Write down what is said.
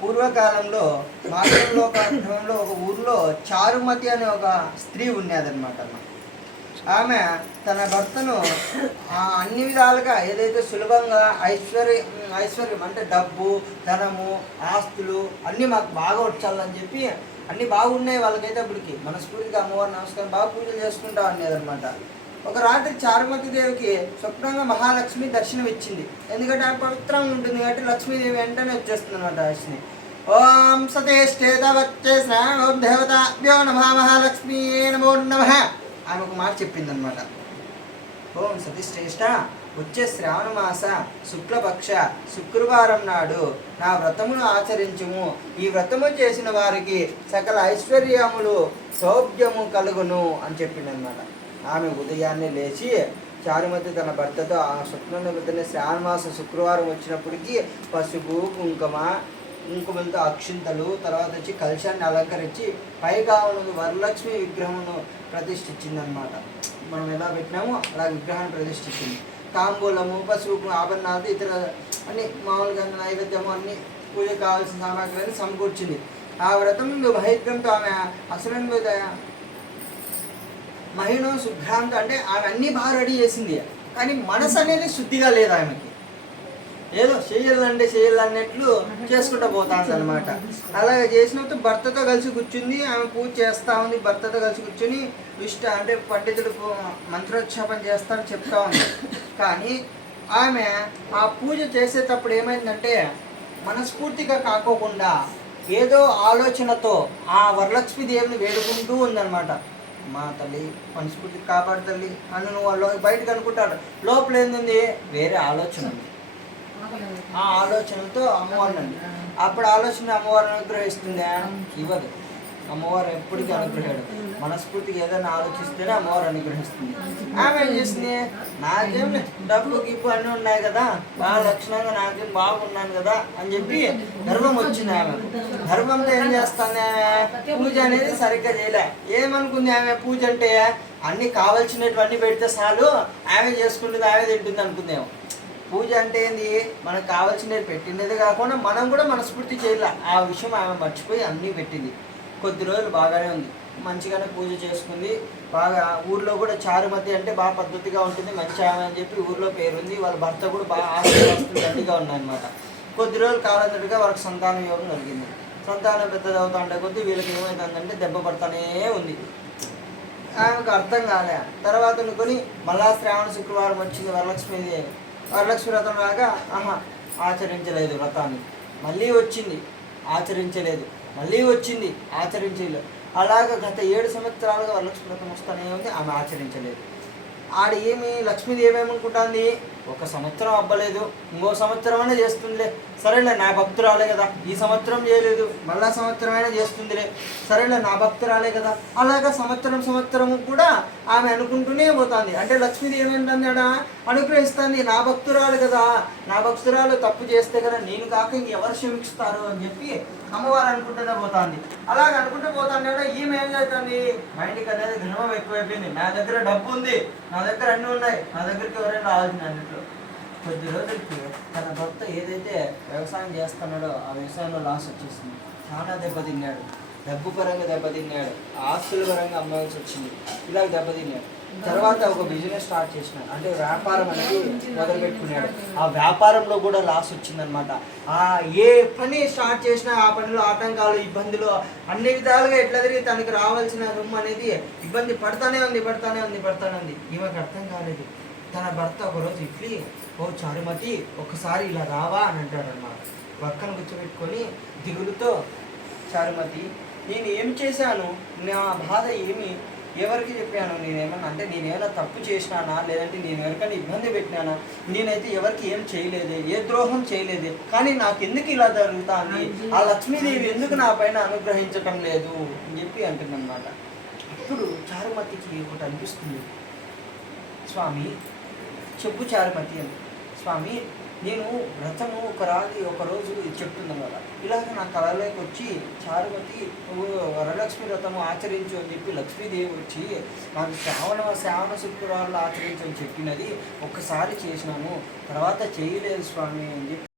పూర్వకాలంలో మార్గంలో ఒక ఊర్లో చారుమతి అనే ఒక స్త్రీ ఉండేదన్నమాట. ఆమె తన భర్తను అన్ని విధాలుగా ఏదైతే సులభంగా ఐశ్వర్యం అంటే డబ్బు, ధనము, ఆస్తులు అన్నీ మాకు బాగా వచ్చాలని చెప్పి అన్నీ బాగున్నాయి వాళ్ళకైతే అప్పటికి మనస్ఫూర్తిగా అమ్మవారు నమస్కారం బాగా పూజలు చేసుకుంటా ఉండేదన్నమాట. ఒక రాత్రి చారుమతి దేవికి స్వప్నంగా మహాలక్ష్మి దర్శనం ఇచ్చింది. ఎందుకంటే ఆమె పవిత్రంగా ఉంటుంది కాబట్టి లక్ష్మీదేవి వెంటనే వచ్చేస్తుంది అనమాట. లక్ష్మి ఓం సతేష్టేత వచ్చే శ్రావణ దేవతాభ్యో నమః మహాలక్ష్మీ నమో నమః ఆమె ఒక మాట చెప్పిందనమాట. ఓం సతీశ్రేష్ట, వచ్చే శ్రావణ మాస శుక్లపక్ష శుక్రవారం నాడు నా వ్రతమును ఆచరించుము. ఈ వ్రతము చేసిన వారికి సకల ఐశ్వర్యములు సౌభ్యము కలుగును అని చెప్పిందనమాట. ఆమె ఉదయాన్నే లేచి చారుమతి తన భర్తతో ఆ స్వప్నంలో శ్రావణ మాస శుక్రవారం వచ్చినప్పటికీ పసుపు కుంకుమలతో అక్షింతలు తర్వాత వచ్చి కలశాన్ని అలంకరించి పైగా ఉన్నది వరలక్ష్మి విగ్రహమును ప్రతిష్ఠించిందనమాట. మనం ఎలా పెట్టినామో అలా విగ్రహాన్ని ప్రతిష్ఠించింది. తాంబూలము, పసుపు, ఆభరణాలు, ఇతర అన్ని మామూలుగా నైవేద్యము అన్ని పూజ కావాల్సిన సామాగ్రిని సమకూర్చింది. ఆ వ్రతంలో మహేద్యంతో ఆమె అసురుని మీద మహిళ శుభ్రాంతం అంటే ఆమె అన్నీ బాగా రెడీ చేసింది. కానీ మనసు అనేది శుద్ధిగా లేదు ఆమెకి. ఏదో చేయాలన్నట్లు చేసుకుంటూ పోతాంది అనమాట. అలాగే చేసినప్పుడు భర్తతో కలిసి కూర్చుంది. ఆమె పూజ చేస్తూ ఉంది. భర్తతో కలిసి కూర్చొని అంటే పండితుడు మంత్రోచ్చాపన చేస్తాడని చెప్తా ఉంది. కానీ ఆమె ఆ పూజ చేసేటప్పుడు ఏమైందంటే మనస్ఫూర్తిగా కాకోకుండా ఏదో ఆలోచనతో ఆ వరలక్ష్మి దేవిని వేడుకుంటూ ఉందన్నమాట. మా తల్లి మనస్ఫూర్తిగా కాపాడు తల్లి అని నువ్వు బయటకు అనుకుంటాడు. లోపల ఏంది వేరే ఆలోచన ఉంది. ఆ ఆలోచనతో అమ్మవారిని అప్పుడు ఆలోచన అమ్మవారిని అనుగ్రహిస్తుందా? ఇవ్వదు. అమ్మవారు ఎప్పటికీ అనుగ్రహాడు. మనస్ఫూర్తిగా ఏదైనా ఆలోచిస్తేనే అమ్మవారు అనుగ్రహిస్తుంది. ఆమె ఏం చేసింది, నాకేం డబ్బు గిప్పు అన్నీ ఉన్నాయి కదా, బాగా లక్షణంగా నాకేం బాగున్నాను కదా అని చెప్పి గర్వం వచ్చింది ఆమె. గర్వంతో ఏం చేస్తుంది ఆమె, పూజ అనేది సరిగ్గా చేయలే. ఏమనుకుంది ఆమె, పూజ అంటే అన్నీ కావాల్సినటువన్నీ పెడితే చాలు ఆమె చేసుకుంటుంది, ఆమె తింటుంది అనుకుందేమో. పూజ అంటే ఏంది, మనకు కావాల్సినవి పెట్టినది కాకుండా మనం కూడా మనస్ఫూర్తి చేయాలి. ఆ విషయం ఆమె మర్చిపోయి అన్నీ పెట్టింది. కొద్ది రోజులు బాగానే ఉంది, మంచిగానే పూజ చేసుకుంది. బాగా ఊర్లో కూడా చారుమతి అంటే బాగా పద్ధతిగా ఉంటుంది, మంచి ఆమె అని చెప్పి ఊర్లో పేరుంది. వాళ్ళ భర్త కూడా బాగా ఆస్తి గట్టిగా ఉన్నాయన్నమాట. కొద్ది రోజులు కాలంతటిగా వాళ్ళకి సంతాన యోగం కలిగింది. సంతానం పెద్దది అవుతా ఉంటే కొద్దీ వీళ్ళకి ఏమవుతుందంటే దెబ్బ పడతానే ఉంది. ఆమెకు అర్థం కాలే. తర్వాత అనుకొని మళ్ళా శ్రావణ శుక్రవారం వచ్చింది. వరలక్ష్మి వ్రతం లాగా ఆచరించలేదు వ్రతాన్ని. మళ్ళీ వచ్చింది, ఆచరించలేదు. మళ్ళీ వచ్చింది, ఆచరించలేదు. అలాగ గత 7 సంవత్సరాలుగా వరలక్ష్మి వ్రతం వస్తూనే ఉంది, ఆమె ఆచరించలేదు. లక్ష్మీదేవి ఏమనుకుంటుంది, ఒక సంవత్సరం అవ్వలేదు, ఇంకో సంవత్సరం అయినా చేస్తుందిలే, సరేలే నా భక్తురాలే కదా, ఈ సంవత్సరం చేయలేదు మళ్ళా సంవత్సరం అయినా చేస్తుందిలే, సరేలే నా భక్తురాలే కదా. అలాగా సంవత్సరము కూడా ఆమె అనుకుంటూనే పోతుంది. అంటే లక్ష్మీదేవి ఏంటంటే అనుగ్రహిస్తుంది, నా భక్తురాలు కదా, నా భక్తురాలు తప్పు చేస్తే కదా నేను కాక ఇంకెవరు క్షమిస్తారు అని చెప్పి అమ్మవారు అనుకుంటూనే పోతుంది. అలాగ అనుకుంటూ పోతాండే ఈమె ఏం చేస్తుంది, మైండ్కి అనేది గర్వం ఎక్కువైపోయింది. నా దగ్గర డబ్బు ఉంది, నా దగ్గర అన్నీ ఉన్నాయి, నా దగ్గరికి ఎవరైనా రావాల్సింది అన్నట్లు. కొద్ది రోజులకి తన భర్త ఏదైతే వ్యవసాయం చేస్తున్నాడో ఆ వ్యవసాయంలో లాస్ వచ్చేసింది. చాలా దెబ్బతిన్నాడు, డబ్బు పరంగా దెబ్బతిన్నాడు, ఆస్తుల పరంగా అమ్మాల్సి వచ్చింది. ఇలా దెబ్బతిన్నాడు. తర్వాత ఒక బిజినెస్ స్టార్ట్ చేసినాడు, అంటే వ్యాపారం అనేది మొదలుపెట్టుకున్నాడు. ఆ వ్యాపారంలో కూడా లాస్ వచ్చిందనమాట. ఏ పని స్టార్ట్ చేసినా ఆ పనిలో ఆటంకాలు, ఇబ్బందులు అన్ని విధాలుగా ఎట్లా తిరిగి తనకి రావాల్సిన రొమ్ము అనేది ఇబ్బంది పడతానే ఉంది. ఈమెకు అర్థం కాలేదు. తన భర్త ఒకరోజు ఇట్లి, ఓ చారుమతి ఒకసారి ఇలా రావా అని అంటాడు అన్నమాట. పక్కన కూర్చోబెట్టుకొని దిగులుతో, చారుమతి నేను ఏం చేశాను, నా బాధ ఏమి, ఎవరికి చెప్పాను, నేనేమైనా తప్పు చేసినానా, లేదంటే నేను ఎవరికైనా ఇబ్బంది పెట్టినానా, నేనైతే ఎవరికి ఏం చేయలేదే, ఏ ద్రోహం చేయలేదే, కానీ నాకు ఎందుకు ఇలా జరుగుతుంది, ఆ లక్ష్మీదేవి ఎందుకు నా పైన అనుగ్రహించటం లేదు అని చెప్పి అంటుందన్నమాట. అప్పుడు చారుమతికి ఒకటి అనిపిస్తుంది, స్వామి చెప్పు చారుమతి అని. స్వామి నేను వ్రతము ఒకరోజు చెప్తున్నాం కదా, ఇలాగ నా కళలోకి వచ్చి చారుమతి వరలక్ష్మి వ్రతము ఆచరించు అని చెప్పి లక్ష్మీదేవి వచ్చి నాకు శ్రావణ శుక్రవారాలు ఆచరించు అని చెప్పినది ఒక్కసారి చేసినాను, తర్వాత చేయలేదు స్వామి అని చెప్పి